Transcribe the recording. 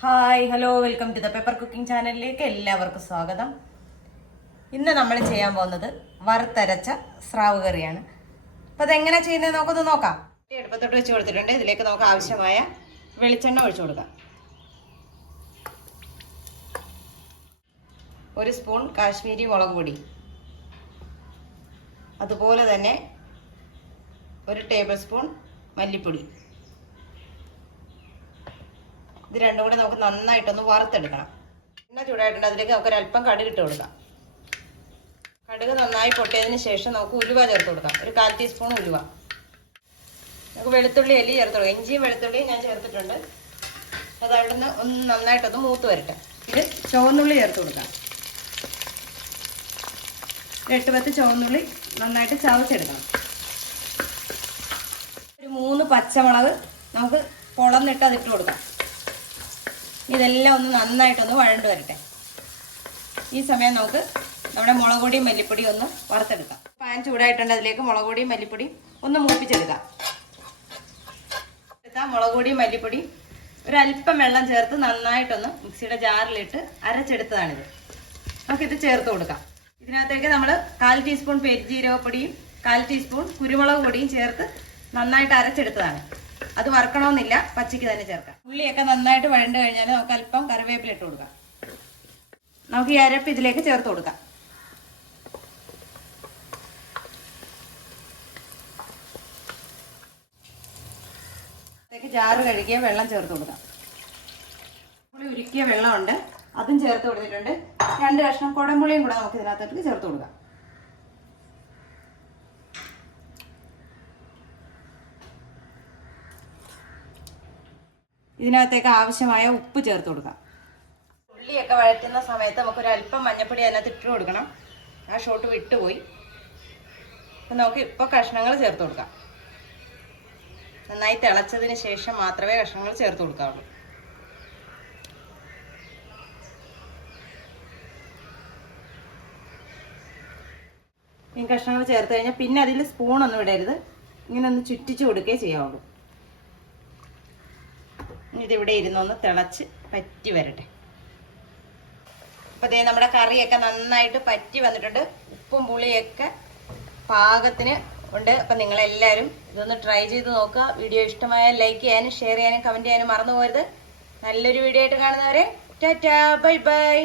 Hi hello welcome to the paper cooking ചാനലിലേക്ക് എല്ലാവർക്കും സ്വാഗതം. ഇന്ന് നമ്മൾ ചെയ്യാൻ പോകുന്നത് വറുത്തരച്ച സ്രാവ് കറിയാണ്. അപ്പോൾ അതെങ്ങനെ ചെയ്യുന്നത് നമുക്കൊന്ന് നോക്കാം. അടുപ്പത്തോട്ട് വെച്ച് കൊടുത്തിട്ടുണ്ട്. ഇതിലേക്ക് നമുക്ക് ആവശ്യമായ വെളിച്ചെണ്ണ ഒഴിച്ചു കൊടുക്കാം. 1 സ്പൂൺ കാശ്മീരി മുളക് പൊടി, അതുപോലെ തന്നെ 1 ടേബിൾ സ്പൂൺ മല്ലിപ്പൊടി. ഇത് രണ്ടും കൂടി നമുക്ക് നന്നായിട്ടൊന്ന് വറുത്തെടുക്കണം. എണ്ണ ചൂടായിട്ടുണ്ട്. അതിലേക്ക് നമുക്ക് ഒരല്പം കടുക് ഇട്ട് കൊടുക്കാം. കടുക് നന്നായി പൊട്ടിയതിന് ശേഷം നമുക്ക് ഉലുവ ചേർത്ത് കൊടുക്കാം. 1/4 ടീസ്പൂൺ ഉലുവ. നമുക്ക് വെളുത്തുള്ളി അല്ലി ചേർത്ത് കൊടുക്കാം. ഇഞ്ചിയും വെളുത്തുള്ളിയും ഞാൻ ചേർത്തിട്ടുണ്ട്. അതായിട്ടൊന്ന് നന്നായിട്ടൊന്ന് മൂത്ത് വരട്ടെ. ഇത് ചുവന്നുള്ളി ചേർത്ത് കൊടുക്കാം. 8-10 ചുവന്നുള്ളി നന്നായിട്ട് ചവച്ചെടുക്കണം. 3 പച്ചമുളക് നമുക്ക് പൊളന്നിട്ട് അതിട്ട് കൊടുക്കാം. ഇതെല്ലാം ഒന്ന് നന്നായിട്ടൊന്ന് വഴണ്ട് വരട്ടെ. ഈ സമയം നമുക്ക് നമ്മുടെ മുളക് പൊടിയും മല്ലിപ്പൊടിയും ഒന്ന് വറുത്തെടുക്കാം. പാൻ ചൂടായിട്ടുണ്ട്. അതിലേക്ക് മുളക് പൊടിയും മല്ലിപ്പൊടിയും ഒന്ന് മൂപ്പിച്ചെടുക്കാം. മുളക് പൊടിയും മല്ലിപ്പൊടിയും ഒരല്പം വെള്ളം ചേർത്ത് നന്നായിട്ടൊന്ന് മിക്സിയുടെ ജാറിലിട്ട് അരച്ചെടുത്തതാണിത്. നമുക്കിത് ചേർത്ത് കൊടുക്കാം. ഇതിനകത്തേക്ക് നമ്മൾ 1/4 ടീസ്പൂൺ പെരുംജീരകപ്പൊടിയും 1/4 ടീസ്പൂൺ കുരുമുളക് പൊടിയും ചേർത്ത് നന്നായിട്ട് അരച്ചെടുത്തതാണ്. അത് വറുക്കണമെന്നില്ല, പച്ചയ്ക്ക് തന്നെ ചേർക്കാം. ഉള്ളിയൊക്കെ നന്നായിട്ട് വഴണ്ട് കഴിഞ്ഞാൽ നമുക്ക് അല്പം കറിവേപ്പില ഇട്ട് കൊടുക്കാം. നമുക്ക് ഈ അരപ്പ് ഇതിലേക്ക് ചേർത്ത് കൊടുക്കാം. ജാറ് കഴുകിയ വെള്ളം ചേർത്ത് കൊടുക്കാം. പുളി ഉരുക്കിയ വെള്ളമുണ്ട്, അതും ചേർത്ത് കൊടുത്തിട്ടുണ്ട്. 2 കഷ്ണം കുടംപുളിയും കൂടെ നമുക്ക് ഇതിനകത്തേക്ക് ചേർത്ത് കൊടുക്കാം. ഇതിനകത്തേക്ക് ആവശ്യമായ ഉപ്പ് ചേർത്ത് കൊടുക്കാം. ഉള്ളിയൊക്കെ വഴറ്റുന്ന സമയത്ത് നമുക്കൊരു അല്പം മഞ്ഞൾപ്പൊടി അതിനകത്ത് ഇട്ട് കൊടുക്കണം. ആ ഷോട്ട് വിട്ടുപോയി. അപ്പം നമുക്ക് ഇപ്പോൾ കഷ്ണങ്ങൾ ചേർത്ത് കൊടുക്കാം. നന്നായി തിളച്ചതിന് ശേഷം മാത്രമേ കഷ്ണങ്ങൾ ചേർത്ത് കൊടുക്കാവുള്ളൂ. ഈ കഷ്ണങ്ങൾ ചേർത്ത് കഴിഞ്ഞാൽ പിന്നെ അതിൽ സ്പൂണൊന്നും ഇടരുത്. ഇങ്ങനെ ഒന്ന് ചുറ്റിച്ച് കൊടുക്കുകയേ ചെയ്യാവുള്ളൂ. ഇതിവിടെ ഇരുന്നൊന്ന് തിളച്ച് പറ്റി വരട്ടെ. അപ്പോൾ ദേ നമ്മുടെ കറിയൊക്കെ നന്നായിട്ട് പറ്റി വന്നിട്ടുണ്ട്. ഉപ്പും പുളിയൊക്കെ പാകത്തിന് ഉണ്ട്. അപ്പം നിങ്ങളെല്ലാവരും ഇതൊന്ന് ട്രൈ ചെയ്ത് നോക്കുക. വീഡിയോ ഇഷ്ടമായാൽ ലൈക്ക് ചെയ്യാനും ഷെയർ ചെയ്യാനും കമൻറ്റ് ചെയ്യാനും മറന്നു പോകരുത്. നല്ലൊരു വീഡിയോ ആയിട്ട് കാണുന്നവരെ ടാറ്റാ ബൈ ബൈ.